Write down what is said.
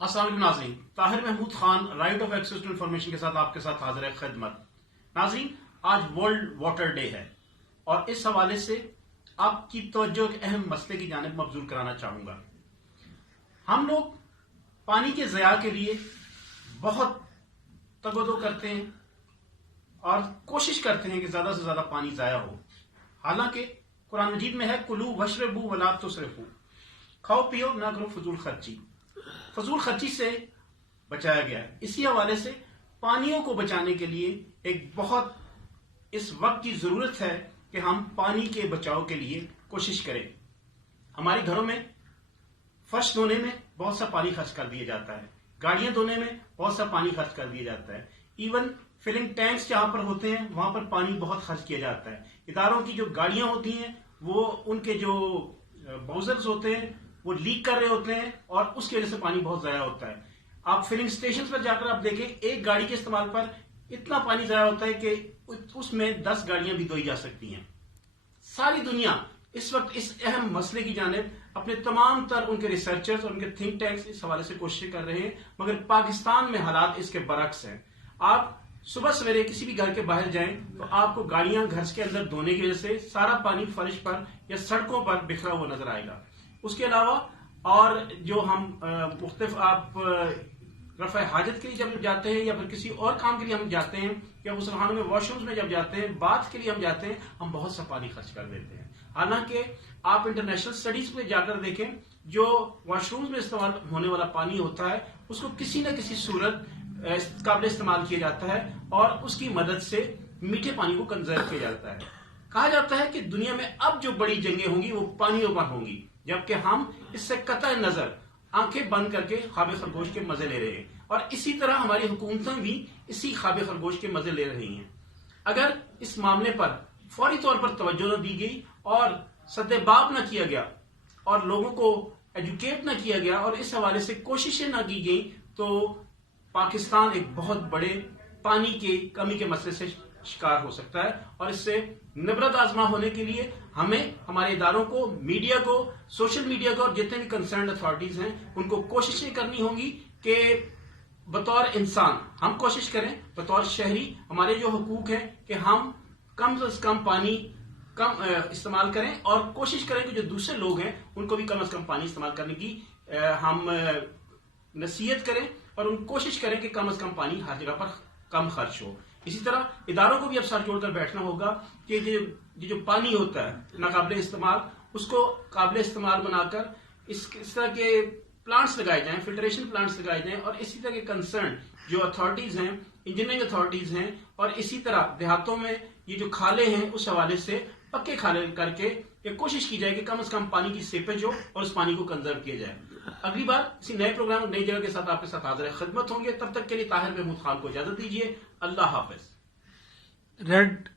السلام علیکم ناظرین، Tahir Mahmood Khan right of access to information کے ساتھ آپ کے ساتھ حاضر ہے خدمت۔ ناظرین، آج ورلڈ واٹر ڈے ہے اور اس حوالے سے آپ کی توجہ ایک اہم مسئلے کی جانب مبذول کرانا چاہوں گا۔ ہم لوگ پانی کے ضیاع کے لیے بہت تگودو کرتے ہیں اور کوشش کرتے ہیں کہ زیادہ سے زیادہ پانی ضائع ہو، حالانکہ قرآن مجید میں ہے کلو وشربو ولا تسرفو، کھاؤ پیو نہ کرو فضول خرچی۔ فضول خرچی سے بچایا گیا ہے۔ اسی حوالے سے پانیوں کو بچانے کے لیے ایک بہت اس وقت کی ضرورت ہے کہ ہم پانی کے بچاؤ کے لیے کوشش کریں۔ ہمارے گھروں میں فرش دھونے میں بہت سا پانی خرچ کر دیا جاتا ہے، گاڑیاں دھونے میں بہت سا پانی خرچ کر دیا جاتا ہے، ایون فلنگ ٹینکس جہاں پر ہوتے ہیں وہاں پر پانی بہت خرچ کیا جاتا ہے۔ اداروں کی جو گاڑیاں ہوتی ہیں وہ ان کے جو باؤزرز ہوتے ہیں وہ لیک کر رہے ہوتے ہیں اور اس کی وجہ سے پانی بہت ضائع ہوتا ہے۔ آپ فلنگ سٹیشن پر جا کر آپ دیکھیں، ایک گاڑی کے استعمال پر اتنا پانی ضائع ہوتا ہے کہ اس میں 10 گاڑیاں بھی دھوئی جا سکتی ہیں۔ ساری دنیا اس وقت اس اہم مسئلے کی جانب اپنے تمام تر ان کے ریسرچرز اور ان کے تھنک ٹینکس اس حوالے سے کوشش کر رہے ہیں، مگر پاکستان میں حالات اس کے برعکس ہیں۔ آپ صبح سویرے کسی بھی گھر کے باہر جائیں تو آپ کو گاڑیاں گھر کے اندر دھونے کی وجہ سے سارا پانی فرش پر یا سڑکوں پر بکھرا ہوا نظر آئے گا۔ اس کے علاوہ اور جو ہم مختلف آپ رفع حاجت کے لیے جب جاتے ہیں یا پھر کسی اور کام کے لیے ہم جاتے ہیں یا غسل میں واش رومز میں جب جاتے ہیں، باتھ کے لیے ہم جاتے ہیں، ہم بہت سا پانی خرچ کر دیتے ہیں۔ حالانکہ آپ انٹرنیشنل سٹڈیز میں جا کر دیکھیں، جو واش رومز میں استعمال ہونے والا پانی ہوتا ہے اس کو کسی نہ کسی صورت قابل استعمال کیا جاتا ہے اور اس کی مدد سے میٹھے پانی کو کنزرو کیا جاتا ہے۔ کہا جاتا ہے کہ دنیا میں اب جو بڑی جنگیں ہوں گی وہ پانیوں پر ہوں گی، جبکہ ہم اس سے قطع نظر آنکھیں بند کر کے خواب خرگوش کے مزے لے رہے ہیں، اور اسی طرح ہماری حکومتیں بھی اسی خواب خرگوش کے مزے لے رہی ہیں۔ اگر اس معاملے پر فوری طور پر توجہ نہ دی گئی اور سد باب نہ کیا گیا اور لوگوں کو ایجوکیٹ نہ کیا گیا اور اس حوالے سے کوششیں نہ کی گئی تو پاکستان ایک بہت بڑے پانی کی کمی کے مسئلے سے شکار ہو سکتا ہے، اور اس سے نبرد آزما ہونے کے لیے ہمیں ہمارے اداروں کو، میڈیا کو، سوشل میڈیا کو اور جتنے بھی کنسرنڈ اتھارٹیز ہیں ان کو کوششیں کرنی ہوں گی کہ بطور انسان ہم کوشش کریں، بطور شہری ہمارے جو حقوق ہیں کہ ہم کم از کم پانی کم استعمال کریں، اور کوشش کریں کہ جو دوسرے لوگ ہیں ان کو بھی کم از کم پانی استعمال کرنے کی ہم نصیحت کریں، اور ان کوشش کریں کہ کم از کم پانی ہر جگہ پر کم خرچ ہو۔ اسی طرح اداروں کو بھی اب سر جوڑ کر بیٹھنا ہوگا کہ یہ جو پانی ہوتا ہے ناقابل استعمال، اس کو قابل استعمال بنا کر اس طرح کے پلانٹس لگائے جائیں، فلٹریشن پلانٹس لگائے جائیں، اور اسی طرح کے کنسرن جو اتھارٹیز ہیں، انجینئرنگ اتھارٹیز ہیں، اور اسی طرح دیہاتوں میں یہ جو کھالے ہیں اس حوالے سے پکے کھالے کر کے یہ کوشش کی جائے کہ کم از کم پانی کی سیپیج ہو اور اس پانی کو کنزرو کیا جائے۔ اگلی بار کسی نئے پروگرام اور نئی جگہ کے ساتھ آپ کے ساتھ حاضر خدمت ہوں گے، تب تک کے لیے طاہر محمود خان کو اجازت دیجیے۔ اللہ حافظ۔ ریڈ